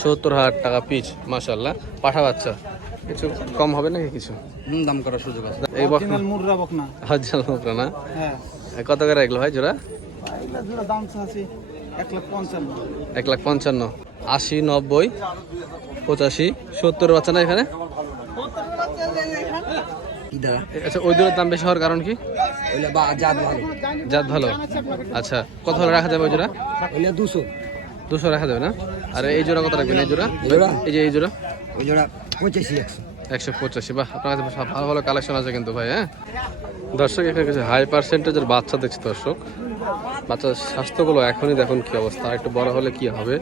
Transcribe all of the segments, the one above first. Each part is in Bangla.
সত্তর হাজার টাকা পিস মাসাল্লাহ পাঠা বাচ্চা। কিছু কম হবে নাকি কিছু? দাম করার সুযোগ আছে। এই বক অরিজিনাল মুর্রা বকনা। হাজার না? হ্যাঁ। কত করে এগুলো ভাই জোড়া? জোড়া দাম আছে এক লাখ পঞ্চান্ন। এক লাখ পঞ্চান্ন। আশি নব্বই পঁচাশি সত্তর বাচ্চা না এখানে? আচ্ছা ওই দূরের দাম বেশি হওয়ার কারণ কি? জাত ভালো। আচ্ছা কত রাখা যাবে ওই জোড়া? দুশো। দুশো রাখা যাবে না? আর এই জোড়া কত রাখবেন? এই জোড়া? এই যে এই জোড়া? ওই জোড়া পঁচাশি একশো। একশো পঁচাশি। বাহ আপনার কাছে ভালো ভালো কালেকশন আছে কিন্তু ভাই হ্যাঁ? দর্শক এখানে কিছু হাই পার্সেন্টেজের বাচ্চা দেখছি দর্শক। বাচ্চার স্বাস্থ্যগুলো এখনই দেখুন কি অবস্থা। একটু বড় হলে কি হবে?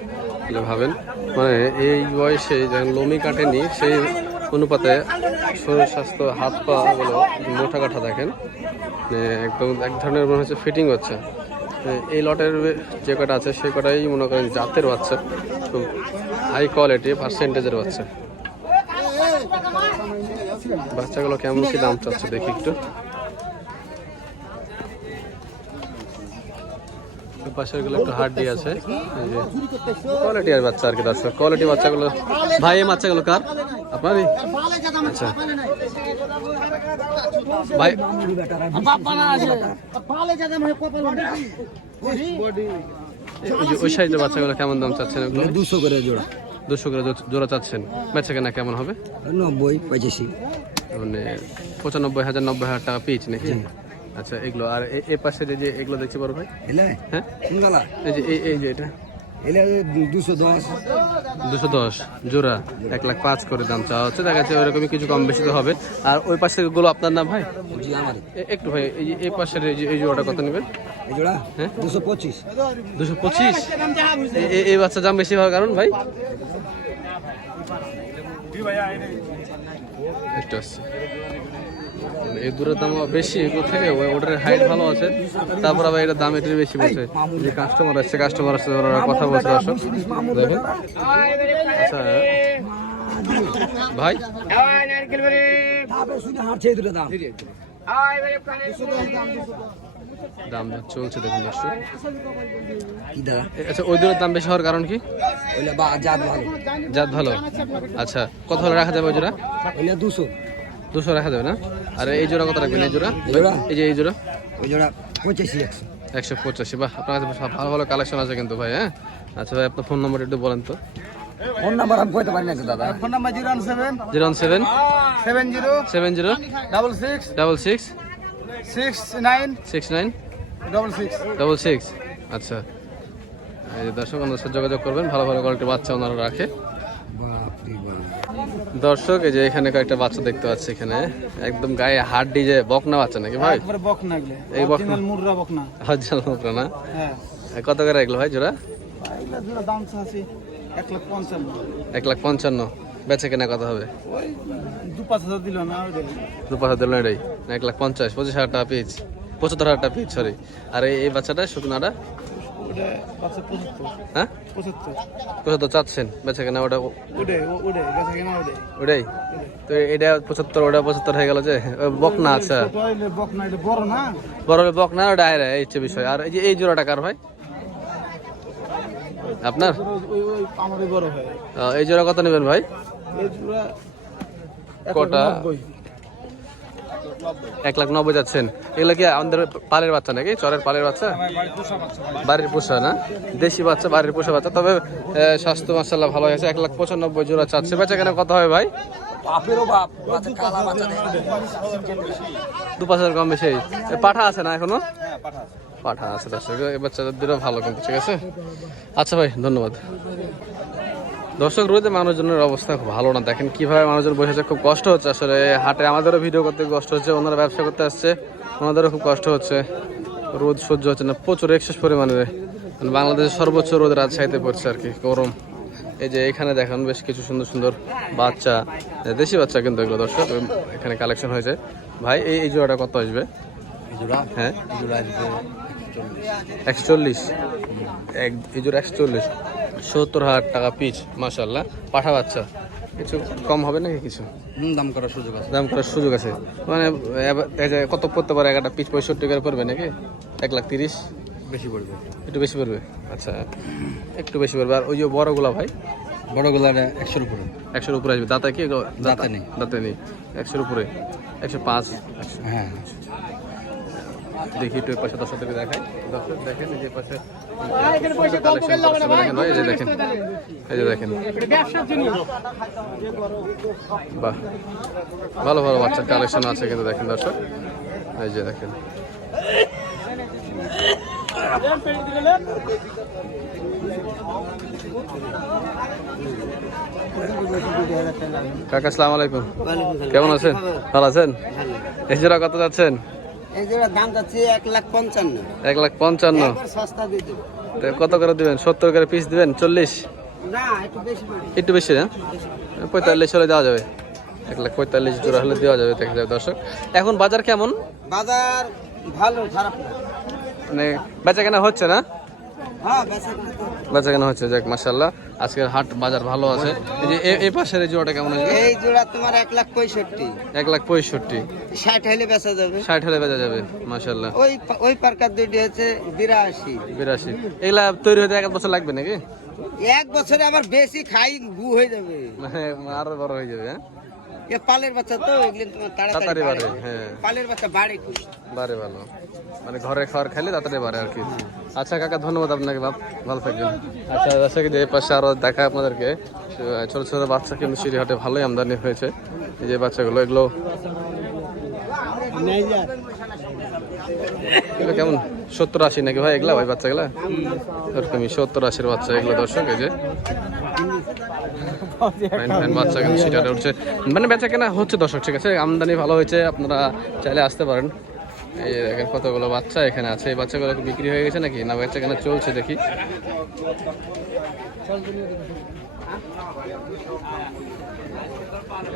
বলে ভাবেন। মানে এই বয়সে যখন লোমি কাটেনি সেই অনুপাতে শরীর স্বাস্থ্য হাত পাগুলো মোটা কাঠা দেখেন। মানে একদম এক ধরনের মনে হচ্ছে ফিটিং হচ্ছে। এই লটের যে কটা আছে, সে কটাই মনে করেন জাতের বাচ্চা, খুব হাই কোয়ালিটি পার্সেন্টেজের বাচ্চা। বাচ্চাগুলো কেমন কি দাম চাচ্ছে দেখি একটু। পাশেরগুলো একটু হাড্ডি আছে কোয়ালিটি আর বাচ্চা আর কি দর্শক কোয়ালিটি বাচ্চাগুলো ভাই বাচ্চাগুলো কার? আপনারই? আচ্ছা। ভাই ওই সাইজের বাচ্চাগুলো কেমন দাম চাচ্ছেন দুশো করে জোড়া। দুশো করে জোড়া চাচ্ছেন। বেচা কেনা কেমন হবে? নব্বই পঁচাশি। মানে পঁচানব্বই হাজার নব্বই হাজার টাকা পিচ নাকি? আচ্ছা এগুলো। আর এ- পাশে যে এগুলো দেখছি বড় ভাই। হ্যাঁ? এই যে এই এই যে এটা। এলে দুশো দশ। দুশো দশ জোড়া এক লাখ পাঁচ করে দাম চাওয়া হচ্ছে। দেখা যাচ্ছে ওইরকমই কিছু কম বেশি তো হবে। আর ওই পাশেরগুলো আপনার না ভাই? একটু ভাই এই যে এই পাশের এই যে এই জোড়াটা কত নেবেন? জোড়া? হ্যাঁ? দুশো পঁচিশ। দুশো পঁচিশ? এই বাচ্চা দাম বেশি হওয়ার কারণ ভাই? একটু আসছে। এই দূরের দাম বেশি এগুলো থেকে ওটার হাইট ভালো আছে। তারপর আবার এটার দাম একটু বেশি বলছে। যে কাস্টমার আসছে কাস্টমার আসছে ওরা কথা বলছে দর্শক। দেখুন। আচ্ছা। ভাই? দাম দাম চলছে দেখুন দর্শক। আচ্ছা ওই দূরের দাম বেশি হওয়ার কারণ কি? জাত ভালো। আচ্ছা কত হলে রাখা যাবে ওই জোড়া? দুশো। দুশো রাখা যাবে না? আর এই জোড়া কত রাখবেন? এই জোড়া? এই এই যে এই জোড়া? ওই জোড়া পঁচাশি একশো। একশো পঁচাশি। বাহ আপনার কাছে সব ভালো ভালো কালেকশন আছে কিন্তু ভাই হ্যাঁ? আচ্ছা ভাই আপনার ফোন নম্বর একটু বলেন তো। ফোন নাম্বার আমি কইতে পারি না দাদা। Phone number zero one seven. Zero one seven. Seven zero. Seven zero. Double six. Double six. Six nine. Six nine. Double six. Double six. আচ্ছা। এই দর্শক ওনার সাথে যোগাযোগ করবেন। ভালো ভালো কোয়ালিটির বাচ্চা ওনারা রাখে। দর্শক এই যে এখানে কয়েকটা বাচ্চা দেখতে পাচ্ছি এখানে। একদম গায়ে হাড্ডি যে বকনা বাচ্চা নাকি ভাই? একবারে বকনা এগুলো। এই বকনা? মুর্রা বকনা। হাজার লোকরা না? হ্যাঁ। কত করে এগুলো ভাই জোড়া? এগুলা জোড়া দাম আছে লাখ পঞ্চান্ন। এক লাখ পঞ্চান্ন। বেচে কেনা কত হবে? ওই পাঁচ দিল না। দু পাঁচ এটাই না এক লাখ পঞ্চাশ পঁচিশ হাজার টাকা পিস পঁচাত্তর হাজার টাকা পিস সরি আর এই বাচ্চাটা শুকনাটা? হ্যাঁ? পঁচাত্তর। চাচ্ছেন বেচে কেনা ওটা ওটাই তো এটা পঁচাত্তর ওটা পঁচাত্তর হয়ে গেল যে আচ্ছা। বকনা এটা বড় হলে বক না ওটা আয় এই হচ্ছে বিষয়। আর এই যে এই জোড়াটা কার ভাই? আপনার? এই জোড়া কত নেবেন ভাই? কটা? এক লাখ নব্বই যাচ্ছেন। এগুলো কি আমাদের পালের বাচ্চা নাকি? চরের পালের বাচ্চা? বাড়ির পোষা না? দেশি বাচ্চা বাড়ির পোষা বাচ্চা। তবে স্বাস্থ্য মাসাল্লাহ ভালো হয়েছে এক লাখ পঁচানব্বই জোড়া চাচ্ছে। বেচা কেন কথা হয় ভাই? দু পাঁচ হাজার কম বেশি। পাঠা আছে না এখনও? হ্যাঁ পাঠা আছে। দর্শক। এই ভালো কিন্তু ঠিক আছে? আচ্ছা ভাই ধন্যবাদ। দর্শক রোদে মানুষজনের অবস্থা খুব ভালো না। দেখেন কীভাবে মানুষজন বসেছে খুব কষ্ট হচ্ছে আসলে। হাটে আমাদেরও ভিডিও করতে কষ্ট হচ্ছে ওনারা ব্যবসা করতে আসছে ওনাদেরও খুব কষ্ট হচ্ছে। রোদ সহ্য হচ্ছে না প্রচুর এক্সেস পরিমাণে। মানে বাংলাদেশের সর্বোচ্চ রোদ রাজশাহীতে পড়ছে আর কি গরম। এই যে এখানে দেখেন বেশ কিছু সুন্দর সুন্দর বাচ্চা দেশি বাচ্চা কিন্তু এগুলো দর্শক এখানে কালেকশন হয়েছে। ভাই এই এই জোড়াটা কত আসবে? হ্যাঁ। আসবে একশো চল্লিশ এক এই জোড়া একশো চল্লিশ সত্তর হাজার টাকা পিচ মাসাল্লাহ পাঠা বাচ্চা। কিছু কম হবে নাকি কিছু? দাম করার সুযোগ আছে। দাম করার সুযোগ আছে। মানে কত পড়তে পারে একটা পিচ? পঁয়ষট্টি করে পড়বে নাকি? এক লাখ তিরিশ? বেশি পড়বে। একটু বেশি পড়বে? আচ্ছা একটু বেশি পড়বে। আর ওই যে বড়গুলা ভাই? বড়গুলা একশোর উপরে। একশোর উপরে আসবে। দাঁতে কি? দাঁতে নেই। দাঁতে নেই। একশোর উপরে। একশো পাঁচ? হ্যাঁ। দেখি একটু এই পাশে দর্শক দেখাই। দর্শক দেখেন এই যে পাশে দেখেন এই যে দেখেন। এই যে দেখেন। বাহ ভালো ভালো বাচ্চার কালেকশন আছে কিন্তু দেখেন দর্শক। এই যে দেখেন। কাকা আসসালামু আলাইকুম। কেমন আছেন? ভালো আছেন? এই জোড়া কত যাচ্ছেন? এই জোড়ার দাম যাচ্ছে এক লাখ পঞ্চান্ন। এক লাখ পঞ্চান্ন। সস্তা দিয়ে দেবো। তো কত করে দিবেন? সত্তর করে পিস দিবেন? চল্লিশ? একটু বেশি পড়ে একটু বেশি না? পঁয়তাল্লিশ হলে দেওয়া যাবে। এক লাখ পঁয়তাল্লিশ জোড়া হলে দেওয়া যাবে দেখা যাবে দর্শক। এখন বাজার কেমন? বাজার ভালো খারাপ মানে বেচা কেনা হচ্ছে না? হ্যাঁ বেচা কিনা। বেচা কেনা হচ্ছে যাক মাসাল্লাহ আজকের হাট বাজার ভালো আছে। এই যে এই পাশের এই জোড়াটা কেমন আছে এই জোড়া তোমার এক লাখ পঁয়ষট্টি। এক লাখ পঁয়ষট্টি। ষাট হলে বেচা যাবে। ষাট হলে বেচা যাবে মাসাল্লাহ ওই ওই পার্কার দুইটি হচ্ছে বিরাশি। বিরাশি। এগুলা তৈরি হতে এক বছর লাগবে নাকি? এক বছরে আবার বেশি খাই গু হয়ে যাবে। মানে আরও বড় হয়ে যাবে হ্যাঁ? এ পালের বাচ্চা তো এগুলো তোমার তাড়াতাড়ি বাড়ে, হ্যাঁ। পালের বাচ্চা বাড়ে খুব। বারে ভালো। মানে ঘরে খাওয়ার খাইলে তাড়াতাড়ি বাড়ে আর কি। আচ্ছা কাকা ধন্যবাদ আপনাকে বাপ ভালো থাকবেন। আচ্ছা যে পাশে দেখা আপনাদেরকে। ছোট ছোট বাচ্চা কিন্তু সিঁড়িহাটে ভালোই আমদানি হয়েছে। যে বাচ্চাগুলো এগুলো এগুলো কেমন? সত্তর আশি নাকি ভাই এগুলা ভাই বাচ্চাগুলা? এরকমই সত্তর আশির বাচ্চা এগুলো দর্শক এই যে। বাচ্চা কিন্তু উঠছে। মানে বেচা কেনা হচ্ছে দর্শক ঠিক আছে? আমদানি ভালো হয়েছে আপনারা চাইলে আসতে পারেন। এই যে দেখেন কতগুলো বাচ্চা এখানে আছে। এই বাচ্চাগুলো কি বিক্রি হয়ে গেছে নাকি? না বেচা কেনা চলছে দেখি।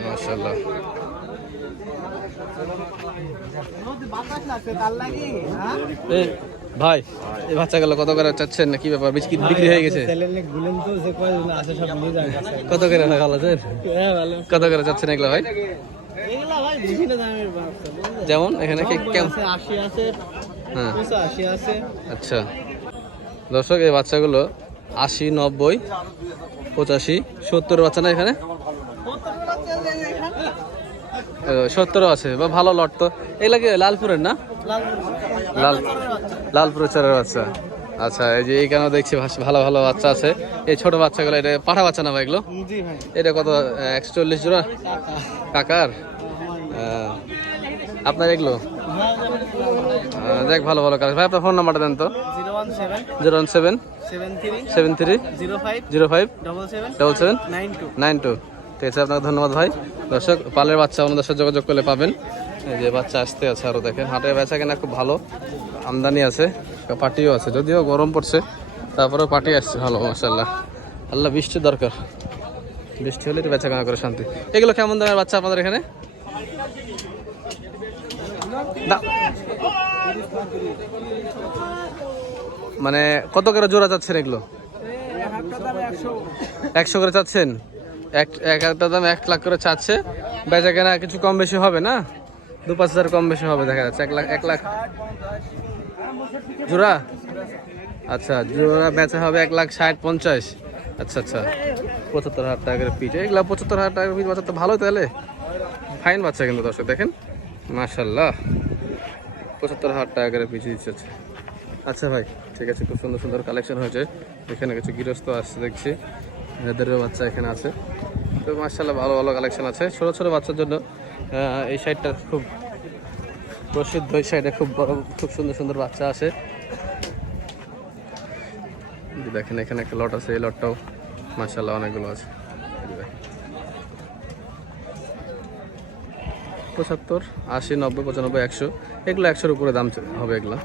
মাশাআল্লাহ। এই ভাই এই বাচ্চাগুলো কত করে চাচ্ছেন? কি ব্যাপার? বিক্রি বিক্রি হয়ে গেছে? কত করে ভালো কত করে চাচ্ছেন এগুলো, ভাই? যেমন এখানে কি হ্যাঁ। আচ্ছা। দর্শক, এই বাচ্চাগুলো আশি, নব্বই, পঁচাশি সত্তর বাচ্চা না এখানে? সত্তরও আছে বা ভালো লট তো। এগুলা কি লালপুরের না? লাল লালপুরের চারের বাচ্চা। আচ্ছা এই যে এইখানে দেখছি ভালো ভালো বাচ্চা আছে। এই ছোট বাচ্চাগুলো এটা পাঠা বাচ্চা না ভাই এগুলো? এটা কত একশো চল্লিশ জোড়া? কাকার? আপনার এগুলো? দেখ ভালো ভালো কাজ ভাই আপনার ফোন নাম্বারটা দেন তো। Zero one seven. Zero one seven. Seven three. Seven three. Zero five. Zero five. Double seven. Double seven. Nine two. Nine two. ঠিক আছে আপনাকে ধন্যবাদ ভাই। দর্শক, পালের বাচ্চা আমাদের সাথে যোগাযোগ করলে পাবেন। যে বাচ্চা আসতে আছে আরও দেখেন। হাটের বেচা কেনা খুব ভালো। আমদানি আছে, পাটিও আছে, যদিও গরম পড়ছে। তারপরেও পাটি আসছে ভালো মাসাল্লাহ আল্লাহ বৃষ্টি দরকার। বৃষ্টি হলে তো বেচা কেনা করে শান্তি। এগুলো কেমন দামের বাচ্চা আপনাদের এখানে? মানে কত করে জোড়া যাচ্ছেন এগুলো? একশো করে চাচ্ছেন? এক এক একটা দাম এক লাখ করে চাচ্ছে। বেচা কেনা কিছু কম বেশি হবে না? দু পাঁচ হাজার কম বেশি হবে দেখা যাচ্ছে, এক লাখ এক লাখ। জোড়া? আচ্ছা জোড়া বেচা হবে এক লাখ ষাট পঞ্চাশ। আচ্ছা আচ্ছা। পঁচাত্তর হাজার টাকা করে পিচ এগুলা পঁচাত্তর হাজার টাকা পিচ বাচ্চা তো ভালোই তাহলে। ফাইন বাচ্চা কিন্তু দর্শক, দেখেন। মাশাল্লাহ পঁচাত্তর হাজার টাকা করে পিছিয়ে দিচ্ছে আচ্ছা। ভাই, ঠিক আছে, খুব সুন্দর সুন্দর কালেকশন হয়েছে। এখানে কিছু গৃহস্থ আসছে, দেখছি। এদেরও বাচ্চা এখানে আছে। তো মার্শাল্লাহ ভালো ভালো কালেকশন আছে। ছোটো ছোটো বাচ্চার জন্য এই সাইডটা খুব প্রসিদ্ধ, এই সাইডে খুব বড়, খুব সুন্দর সুন্দর বাচ্চা আছে। দেখেন, এখানে একটা লট আছে, এই লটটাও মার্শাল্লাহ অনেকগুলো আছে। পঁচাত্তর, আশি, নব্বই, পঁচানব্বই, একশো, এগুলো একশোর উপরে দাম হবে এগুলো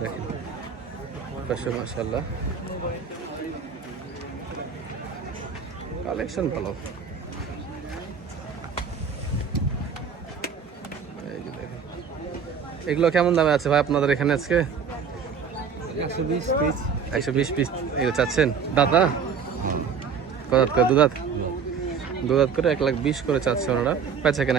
দেখেন পাশে মাসাল্লাহ কালেকশন ভালো। এগুলো কেমন দামে আছে ভাই আপনাদের এখানে আজকে? একশো বিশ পিস এগুলো চাচ্ছেন? দাদা? কদাত করে? দুদাত দুদাত করে এক লাখ বিশ করে চাচ্ছে ওনারা। বেচা কেনা